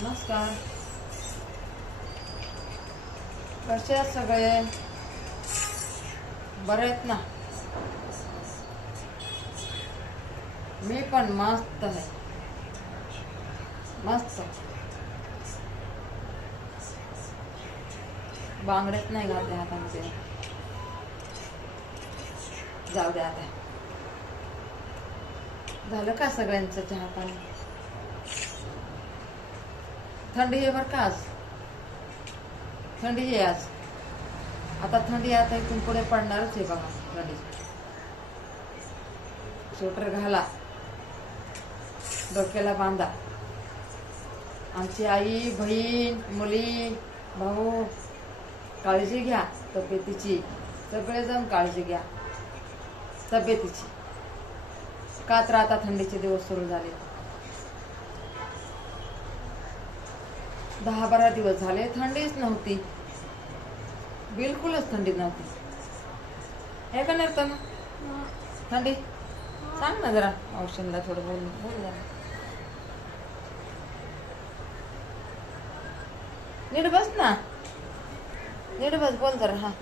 नमस्कार. कसे आहेत सगळे? बरे आहेत ना? मी पण मस्त आहे. मस्त. बांगड्यात नाही घातले हातामध्ये. जाऊ द्या आता. झालं का सगळ्यांचं चहा पाणी? थंडी आहे बरं का आज. थंडी आहे आज. आता थंडी आता इथून पुढे पडणारच आहे बघा. थंडी. स्वेटर घाला, डोक्याला बांधा. आमची आई, बहीण, मुली, भाऊ, काळजी घ्या तब्येतीची. सगळेजण काळजी घ्या तब्येतीची. का तर आता थंडीचे दिवस सुरू झाले. 10-12 दिवस झाले थंडीच नव्हती. बिलकुलच थंडी नव्हती. हे का नाही तर थंडी? सांग ना जरा औषधला थोडं बोल जरा. नीट बस ना. नीट बस, बोल जरा. हा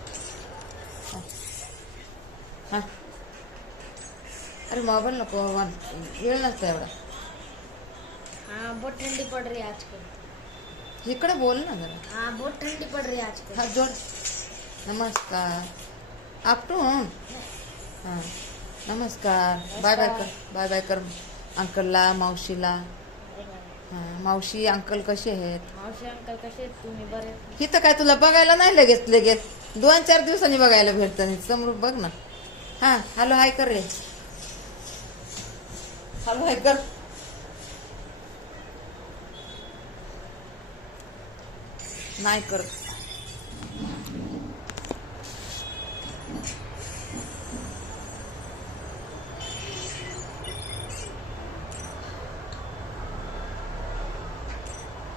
हा. अरे मोबाइल नको, वेळ नसता एवढा. हाँ बहुत ठंडी पड़ रही है आजकल. इकडे बोल ना जरा. हाँ बहुत ठंडी पड़ रही है आजकल. हात जोड. नमस्कार. आपटून. हां नमस्कार. बाय बाय कर. बाय बाय कर अंकलला, मावशीला. हां मावशी अंकल कसे आहेत? मावशी अंकल कसे आहेत तुम्ही? बरे. इथं काय तुला बघायला नाही लगेच 2-4 दिवसांनी बघायला भेटतं. समोर बघ ना. हां हॅलो हाय कर रे. हॅलो हाय कर. नाही कर.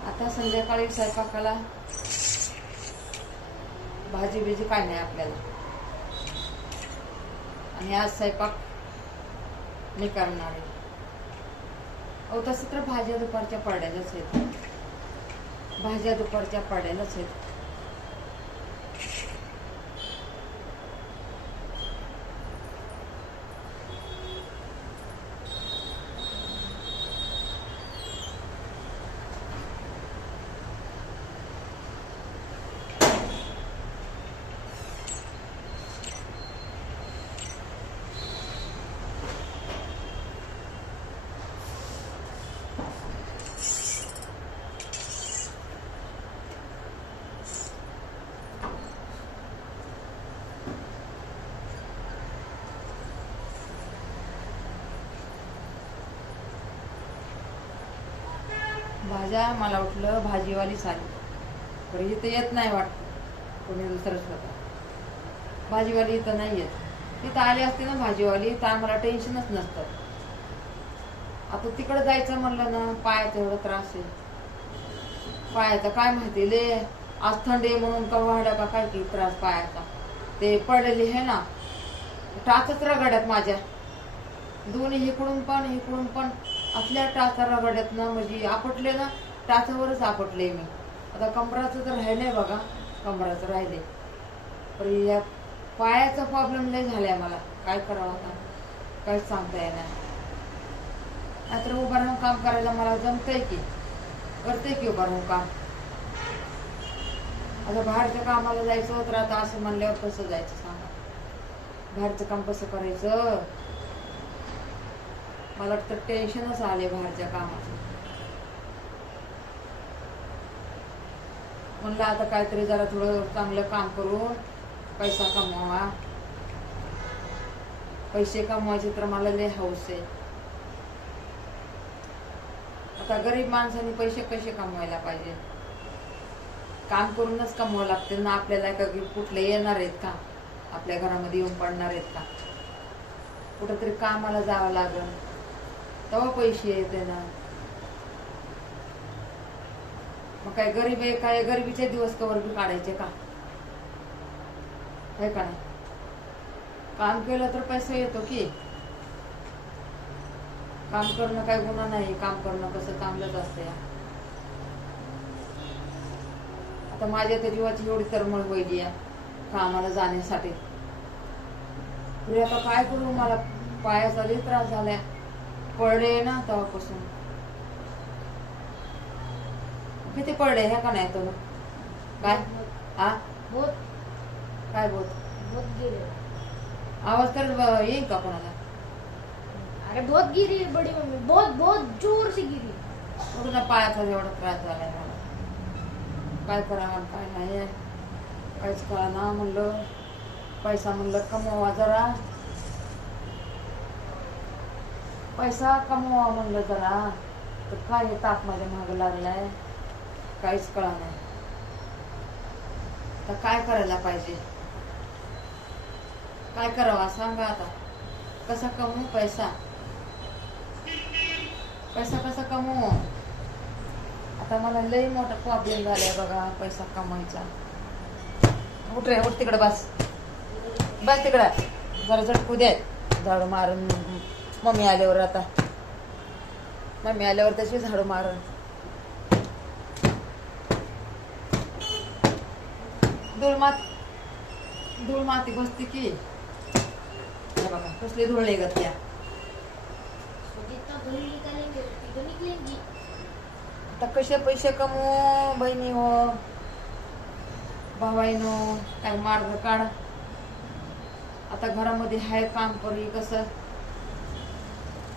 आता संध्याकाळी स्वयंपाकाला भाजी बिजी काय नाही आपल्याला. आणि आज स्वयंपाक मी करणार आहे. अहो तसं तर भाज्या दुपारच्या पडायलाच आहेत. भाज्या दुपारच्या पडायलाच आहेत. भाज्या मला वाटलं भाजीवालीच आली. पण इथं येत नाही वाटतं. कोणी दुसरंच होतं. भाजीवाली इथं नाही येत. तिथं आली असते ना भाजीवाली तर आम्हाला टेन्शनच नसतं. आता तिकडं जायचं म्हणलं ना पायाचा एवढा त्रास आहे. पायाचा काय माहिती ले आज थंडी म्हणून का वाढला का काय की त्रास पायाचा. ते पडलेली आहे ना टाचच रगड्यात माझ्या. दोन्ही इकडून पण असल्या टाचा रगड्यात ना म्हणजे आपटले ना टाचावरच आपटले मी. आता कमराचं तर राहिलंय बघा. कमराचं राहिले. पण या पायाचा प्रॉब्लेम लय झालाय मला. काय करावं आता काहीच सांगता येणार. नाहीतर उभं राहून काम करायला मला जमतंय की. करते की उभं राहून काम. आता बाहेरच्या कामाला जायचं तर आता असं म्हणल्यावर कसं जायचं सांगा. बाहेरचं काम कसं करायचं. मला तर टेन्शनच आले बाहेरच्या कामाचं. म्हणलं आता काहीतरी जरा थोडं चांगलं काम करून पैसा कमवा. पैसे कमवायचे तर मला लय हौस आहे. आता गरीब माणसाने पैसे कसे कमवायला पाहिजे. काम करूनच कमवावं लागते ना आपल्याला. का कुठले येणार आहेत का आपल्या घरामध्ये येऊन पडणार आहेत का. कुठंतरी कामाला जावं लागेल तेव्हा पैसे येते ना. मग काय गरीब आहे काय गरिबीचे दिवस कवर बी काढायचे का. हे का नाही. काम केलं तर पैसा येतो की. काम करणं काय गुन्हा नाही. काम करणं कसं चांगलंच असतं. आता माझ्या तर जीवाची एवढी तरमळ व्हायली आहे कामाला जाण्यासाठी. तरी आता काय करू, मला पायाचा लई त्रास झालाय, पडले ना तेव्हापासून. किती पडले ह्या का नाही तुला काय? हा बहुत काय बोल, बहुत गिरे. आवाज तर येईल का कोणाला? अरे बहुत गिरी बड़ी मम्मी, बहुत बहुत जोर से गिरी. पूर्ण पायाचा एवढा त्रास झालाय मला, काय करावं काय नाही काहीच कळना. म्हणलं पैसा म्हणलं कमवा जरा, पैसा कमवा म्हणलं जरा, तर काय हे ताप माझ्या मागं लागलाय, काहीच कळा नाही. तर काय करायला पाहिजे, काय करावं सांगा आता. कसा कमवू पैसा, पैसा कसा कमवू? आता मला लई मोठा प्रॉब्लेम झालाय बघा पैसा कमवायचा. उठ रे, उठ तिकडे, बस बस तिकडे, जरा झटकू दे झाडू मारून. मम्मी आल्यावर, आता मम्मी आल्यावर त्याची झाडू मारून. धूळ माती बसते की, हे बघा कसली धूळ निघत त्या. जितना धूल निकालेंगे उतनी तो निकलेंगी. आता कसे पैसे कमवू बहिणी हो भावाईनो, काय मार्ग काढ. आता घरामध्ये हाय काम करी, कसं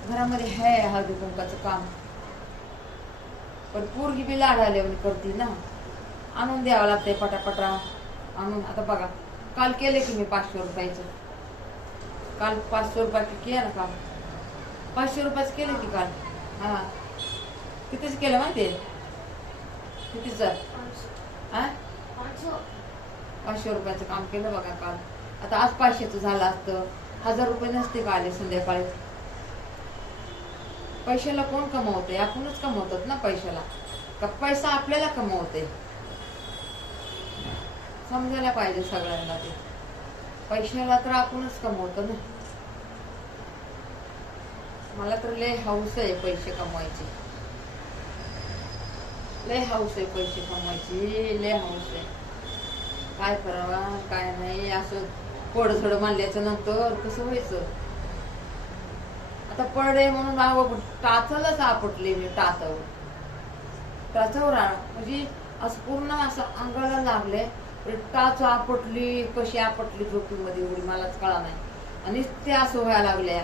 घरामध्ये हाय हळदी कुंकाचं काम, पण पोरगी बी लाडाले करते ना, आणून द्यावं लागतंय पटापटा आणून. आता बघा काल केले की मी 500 रुपयाचं, काल 500 रुपयाचं केलं ना काम, 500 रुपयाचं केलं की काल. हा कितीच केलं माहितीये, कितीच हा 500 रुपयाचं काम केलं बघा काल. आता आज 500चं झालं असतं, 1000 रुपये नसते का आले संध्याकाळी. पैशाला कोण कमवते? आपणच कमवतात ना पैशाला, का पैसा आपल्याला कमवते? समजायला पाहिजे सगळ्यांना ते. पैशाला तर आपणच कमवतो ना. मला तर लय हौस आहे पैसे कमवायची, लय हौस आहे पैसे कमवायची, लय हौस आहे. काय करावा काय नाही, असं थोडं मानल्याच्या नंतर कसं व्हायचं. आता पडले म्हणून टाचलच आपटले मी, टाचावर म्हणजे असं पूर्ण असं अंगाला लागले, टाच आपटली, कशी आपटली झोपीमध्ये एवढी मलाच कळा नाही. आणि ते असं व्हायला लागले,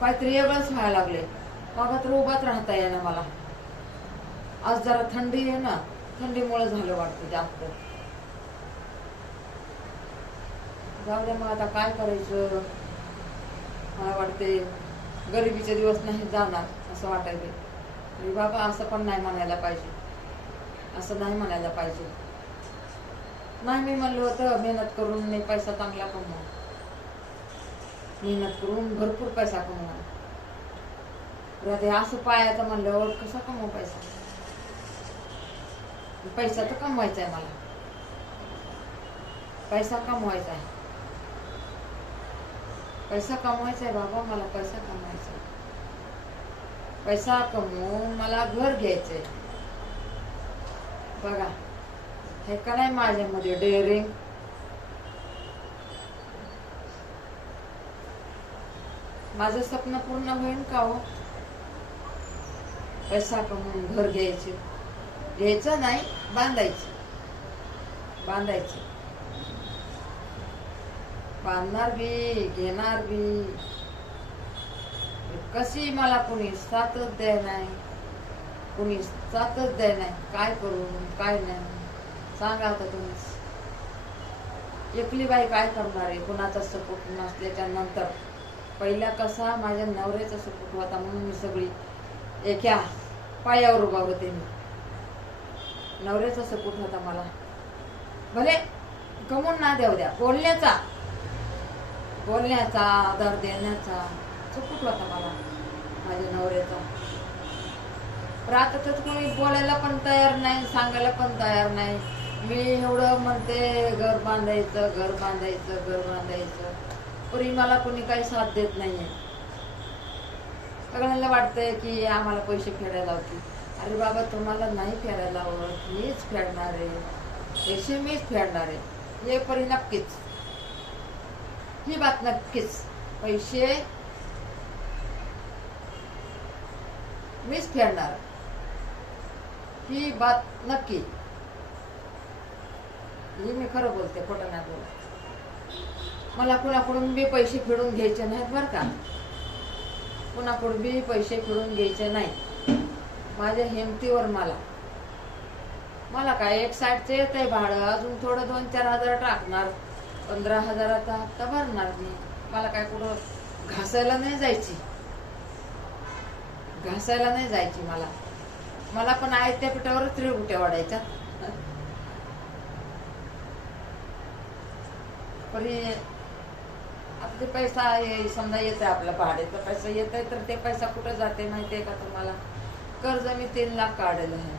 काहीतरी वेगळंच व्हायला लागले. बघा तर उभाच राहता येईना मला. आज जरा थंडी आहे ना, थंडीमुळे झालं वाटतं जास्त. जाऊ द्या मग, आता काय करायचं. मला वाटते गरिबीचे दिवस नाही जाणार असं वाटायचे. अरे बाबा असं पण नाही म्हणायला पाहिजे, असं नाही म्हणायला पाहिजे. नाही मी म्हणलं होतं मेहनत करून मी पैसा चांगला कमवा, मेहनत करून भरपूर पैसा कमवा. ते असं पायाचं म्हणल्यावर कसा कमवू पैसा? पैसा तर कमवायचा आहे मला, पैसा कमवायचा आहे, पैसा कमवायचा आहे बाबा मला, पैसा कमवायचा आहे. पैसा कमवून मला घर घ्यायचंय. बघा हे का नाही माझ्यामध्ये डेअरिंग. माझं स्वप्न पूर्ण होईल का हो? पैसा कमवून घर घ्यायचे, घ्यायचं नाही बांधायचं, बांधायचं, बांधणार बी घेणार बी. कशी मला कोणी साथच द्याय नाही, कोणी साथच द्याय नाही. काय करू काय नाही सांगा आता तुम्हीच. एकली बाई काय करणार आहे कुणाचा सपोर्ट नसल्याच्या नंतर. पहिला कसा माझ्या नवऱ्याचा सपोर्ट होता म्हणून मी सगळी एका पायावर उभा होते. मी नवऱ्याचा सपोर्ट होता मला, भले कमवून ना देऊ द्या, बोलण्याचा आधार देण्याचा सपोर्ट होता मला माझ्या नवऱ्याचा. पण आता तर कोणी बोलायला पण तयार नाही, सांगायला पण तयार नाही. मी एवढं म्हणते घर बांधायचं, घर बांधायचं, घर बांधायचं, तरी मला कोणी काही साथ देत नाहीये. सगळ्यांना वाटतंय की आम्हाला पैसे फेडायला होते. अरे बाबा तुम्हाला नाही फेडायला आवडत, मीच फेडणार आहे, पैसे मीच फेडणार आहे, हे परी नक्कीच, ही बात नक्कीच, पैसे मीच फेडणार, ही बात नक्की, ही मी खरं बोलते, खोटं नाही बोलत. मला कुणाकडून बी पैसे फेडून घ्यायचे नाहीत बरं का, कुणाकडून बी पैसे फेडून घ्यायचे नाही. माझ्या हिमतीवर मला काय एक साईडचं येत आहे भाडं, अजून थोडं 2-4 हजार टाकणार, 15,000चा हप्ता भरणार मी. मला काय कुठं घासायला नाही जायची, मला पण आहे त्या पिठावरच त्रिगुट्या वाढायच्या. परी आपले पैसा समजा येतोय, आपला भाड्याचा पैसा येत आहे, तर ते पैसा कुठं जाते माहितीये का तुम्हाला? कर्ज मी 3 लाख काढलेलं आहे,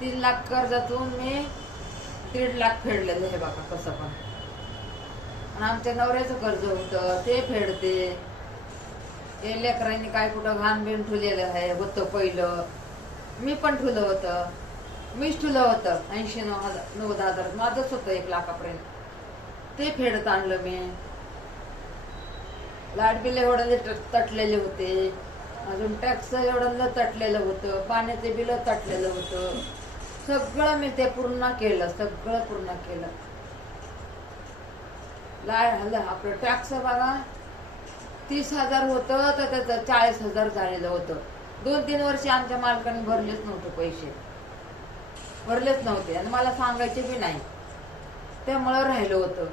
3 लाख कर्जातून मी 1.5 लाख फेडलेलं आहे बाबा कसं पण. आणि आमच्या नवऱ्याचं कर्ज होतं ते फेडते. हे लेकरांनी काय कुठं घाण बिन ठुलेलं आहे होतं पहिलं, मी पण ठुलं होतं, मीच ठुलं होतं. 80-90,000 माझंच होतं 1 लाखापर्यंत, ते फेडत आणलं मी. लाईट बिल एवढं तटलेले होते, अजून टॅक्स एवढं तटलेलं होतं, पाण्याचे बिल तटलेलं होतं, सगळं मी ते पूर्ण केलं, सगळं पूर्ण केलं. आपलं टॅक्स बघा 30,000 होतं, तर त्याचं 40,000 झालेलं होतं. 2-3 वर्ष आमच्या मालकाने भरलेच नव्हते आणि मला सांगायचे बी नाही, त्यामुळं राहिलं होतं.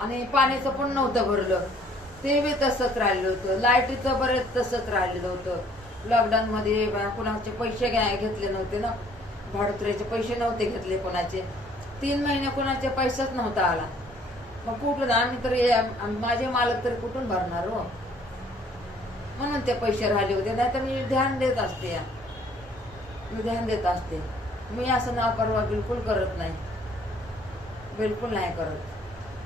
आणि पाण्याचं पण नव्हतं भरलं, ते बी तसंच राहिलं होतं. लाईटीचं बरेच तसंच राहिलेलं होतं. लॉकडाऊन मध्ये कुणाचे पैसे घेतले नव्हते ना, भाडोत्र्याचे पैसे नव्हते घेतले कोणाचे, 3 महिने कोणाचे पैसाच नव्हता आला. मग कुठून आम्ही तर माझे मालक तरी कुठून भरणार हो, म्हणून ते पैसे राहिले होते. नाही तर मी ध्यान देत असते, मी असं नापरवा बिलकुल करत नाही, बिलकुल नाही करत.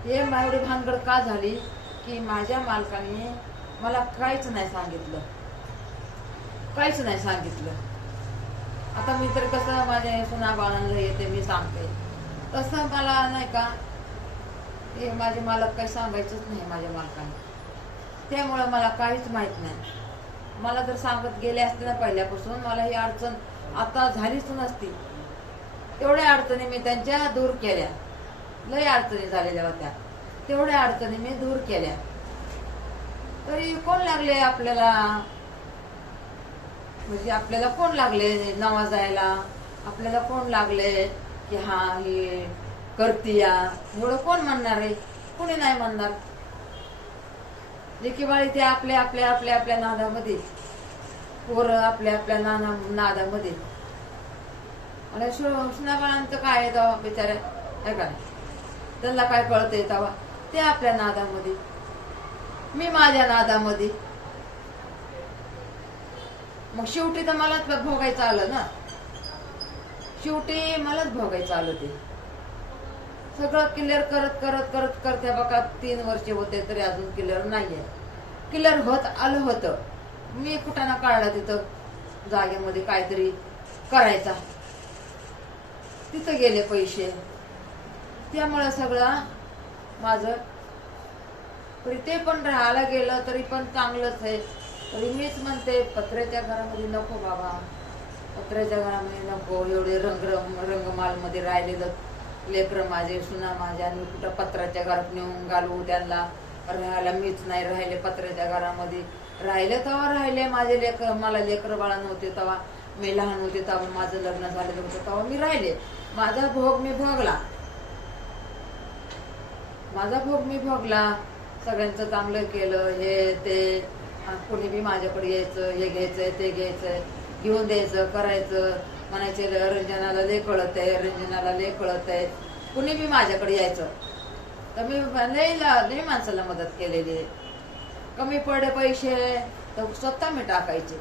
हे एवढी भानगड का झाली की माझ्या मालकाने मला काहीच नाही सांगितलं. आता मी तर कसं माझ्या सुनाबाळांना येते मी सांगते, तसं मला नाही का हे माझे मालक काही सांगायचंच नाही माझ्या मालकाने. त्यामुळे मला काहीच माहित नाही. मला जर सांगत गेले असते ना पहिल्यापासून, मला ही अडचण आता झालीच नसती. तेवढ्या अडचणी मी त्यांच्या दूर केल्या, लय अडचणी झालेल्या होत्या, तेवढ्या अडचणी मी दूर केल्या. तरी कोण लागले आपल्याला, म्हणजे आपल्याला कोण लागले नवाजायला, आपल्याला कोण लागले की हा हे करतीया, एवढं कोण म्हणणार आहे? कोणी नाही म्हणणार. लेकी बाळी ते आपल्या नादामध्ये, पोरं आपल्या नादामध्ये. आणि सुनाबाळांचं काय आहे तेव्हा बिचाऱ्या, आहे का, त्यांना काय कळतंय तेव्हा? ते आपल्या नादामध्ये, मी माझ्या नादामध्ये. मग शेवटी तर मलाच भोगायचं आलं ना, शेवटी मलाच भोगायचं आलं. ते सगळं क्लिअर करत बघा 3 वर्ष होते तरी अजून क्लिअर नाहीये. क्लिअर होत आलं होतं, मी कुठाना काढला तिथं जागेमध्ये काहीतरी करायचा, तिथं गेले पैसे. त्यामुळं सगळं माझं, तरी ते पण राहायला गेलं तरी पण चांगलंच आहे. तरी मीच म्हणते पत्र्याच्या घरामध्ये नको बाबा, पत्र्याच्या घरामध्ये नको. एवढे रंगमाल मध्ये राहिलेलं लेकरं माझे, सुना माझ्या, आणि कुठं पत्र्याच्या घरात नेऊन घालू त्यांना राहायला? मीच नाही राहिले पत्र्याच्या घरामध्ये. राहिले तेव्हा राहिले माझे लेकर, मला लेकर बाळा नव्हते तेव्हा, मी लहान होते तेव्हा, माझं लग्न झालेलं होतं तेव्हा मी राहिले. माझा भोग मी भोगला, सगळ्यांचं चांगलं केलं, हे ते. कोणी बी माझ्याकडे यायचं, हे घ्यायचंय ते घ्यायचंय, घेऊन द्यायचं, करायचं, म्हणायचे रंजनाला लय कळत आहे, कुणी बी माझ्याकडे यायचं. तर मी लय माणसाला मदत केलेली. कमी पडे पैसे तर स्वतः मी टाकायचे.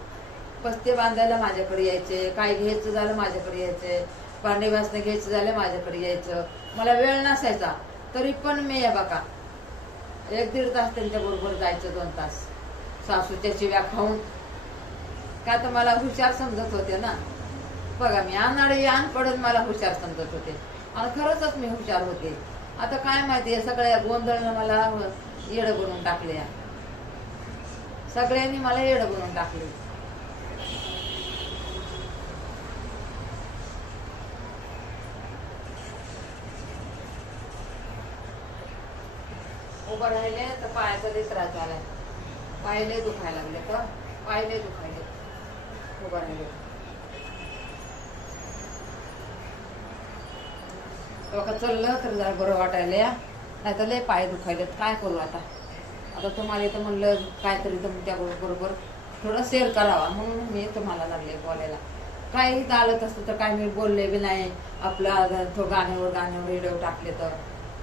पस्ते बांधायला माझ्याकडे यायचे, काय घ्यायचं झालं माझ्याकडे यायचे, भांडे वासने घ्यायचं झालं माझ्याकडे यायचं. मला वेळ नसायचा तरी पण मी बघा 1-1.5 तास त्यांच्या बरोबर जायचं, 2 तास सासूच्या शिव्या खाऊन. का तर मला हुशार समजत होते ना. बघा मी अनाडी अनपडून मला हुशार समजत होते आणि खरंच मी हुशार होते. आता काय माहिती सगळ्या गोंधळनं मला येडं बनवून टाकले. सगळ्यांनी मला येडं बनवून टाकले. उभं राहिले तर पायाचा लई त्रास झालाय. पाय लय दुखायला लागले का? पाय लय दुखायले उभं राहिले. बघा चाललं तर जरा बरं वाटायला, नाही तर लय पाय दुखायलेत. काय करू आता? आता तुम्हाला इथं म्हणलं काहीतरी तुमच्या बरोबर थोडं शेअर करावा म्हणून मी तुम्हाला लागले बोलायला. काही आलं असतं तर काय मी बोलले बी नाही. आपलं तो गाण्यावर व्हिडिओ टाकले तर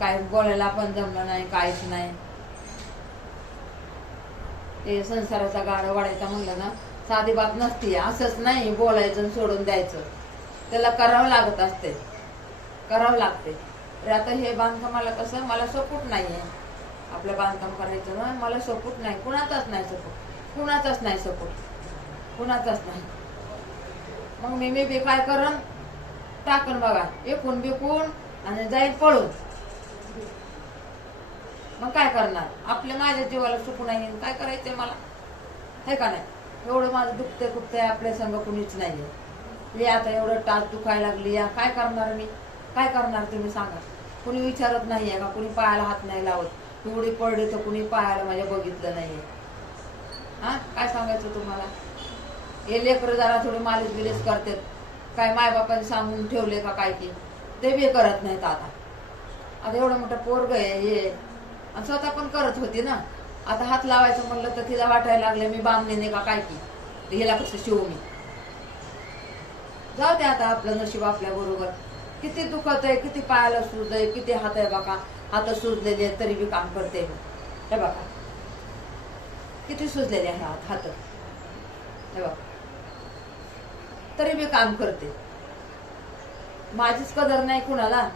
काय बोलायला पण जमलं नाही, काहीच नाही. ते संसाराचा गाडा वाढायचा म्हणलं ना साधी बात नसती. असंच नाही बोलायचं आणि सोडून द्यायचं. त्याला करावं लागत असते, करावं लागते. तर आता हे बांधकामाला कसं मला सपोर्ट नाही आहे. आपलं बांधकाम करायचं ना मला सपोर्ट नाही, कुणाचाच नाही सपोर्ट, कुणाचाच नाही सपोर्ट, कुणाचाच नाही. मग मी बी काय करण टाकन बघा एकूण बिकून आणि जाईल पळून. मग काय करणार? आपल्या माझ्या जीवाला सुकू नाही, काय करायचंय मला? हे का नाही? एवढं माझं दुखते खुपते आपल्या संग कुणीच नाहीये. हे आता एवढं टाच दुखायला लागली या, काय करणार मी? काय करणार तुम्ही सांगा? कुणी विचारत नाहीये का? कुणी पायाला हात नाही लावत. एवढी पडली तर कुणी पायाला माझ्या बघितलं नाहीये. हा काय सांगायचं तुम्हाला? हे लेकरं जरा थोडी मालिश बिलिश करतात. काय मायबापाने सांगून ठेवले का काय की ते बी करत नाहीत. आता एवढं मोठं पोरग आहे हे, आणि स्वतः पण करत होती ना. आता हात लावायचं म्हणलं तर तिला वाटायला लागले मी बामणीने का काय की हिला कसं शिवू मी. जाऊ दे आता आपलं नशीब आपल्या बरोबर. किती दुखत आहे, किती पायाला सूज आहे, किती हात आहे बघा. हात सुजलेले आहेत तरी बी काम करते. हे बघा किती सुजलेले आहे हात. हे बघा तरी बी काम करते. माझीच कदर नाही कुणाला.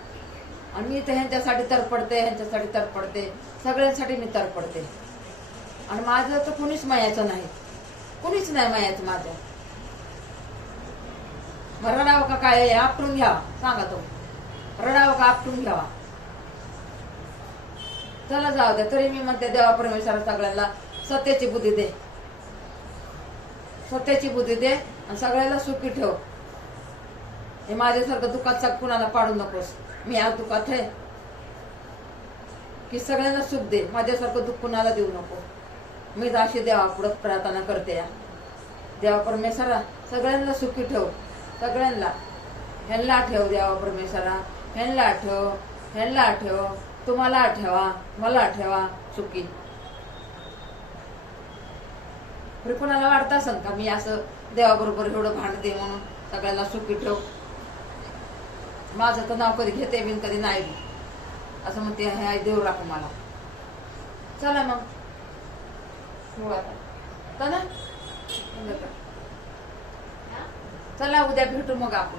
आणि मी तर ह्यांच्यासाठी तरपडते, ह्यांच्यासाठी तरपडते, सगळ्यांसाठी मी तरपडते. आणि माझं तर कुणीच मायाचं नाही, कुणीच नाही मायाचं माझं. मग रडावं का काय? आपटून घ्यावा सांगा तो. रडावं का आपटून घ्यावा? चला जाऊ दे. तरी मी म्हणते देवा परमेश्वर सगळ्यांना सत्याची बुद्धी दे, सत्याची बुद्धी दे आणि सगळ्याला सुखी ठेव. हे माझ्यासारखं दुःखात कुणाला पाडू नकोस. मी आज दुःखात आहे की सगळ्यांना सुख दे. माझ्यासारखं दुःख कुणाला देऊ नको. मी अशी देवा पुढे प्रार्थना करते या. देवा परमेश्वरा सगळ्यांना सुखी ठेव, सगळ्यांना. ह्यांना ठेव देवा परमेश्वरा, ह्यांना ठेव, ह्यांना ठेव. तुम्हाला ठेवा, मला ठेवा सुखी. कुणाला वाटत असेल का मी असं देवाबरोबर एवढं भांडते म्हणून सगळ्यांना सुखी ठेव? माझं तर नाव कधी घेते बिन कधी नाही बी. असं म्हणते हे देव राखू मला. चला मग चला उद्या भेटू मग आपण.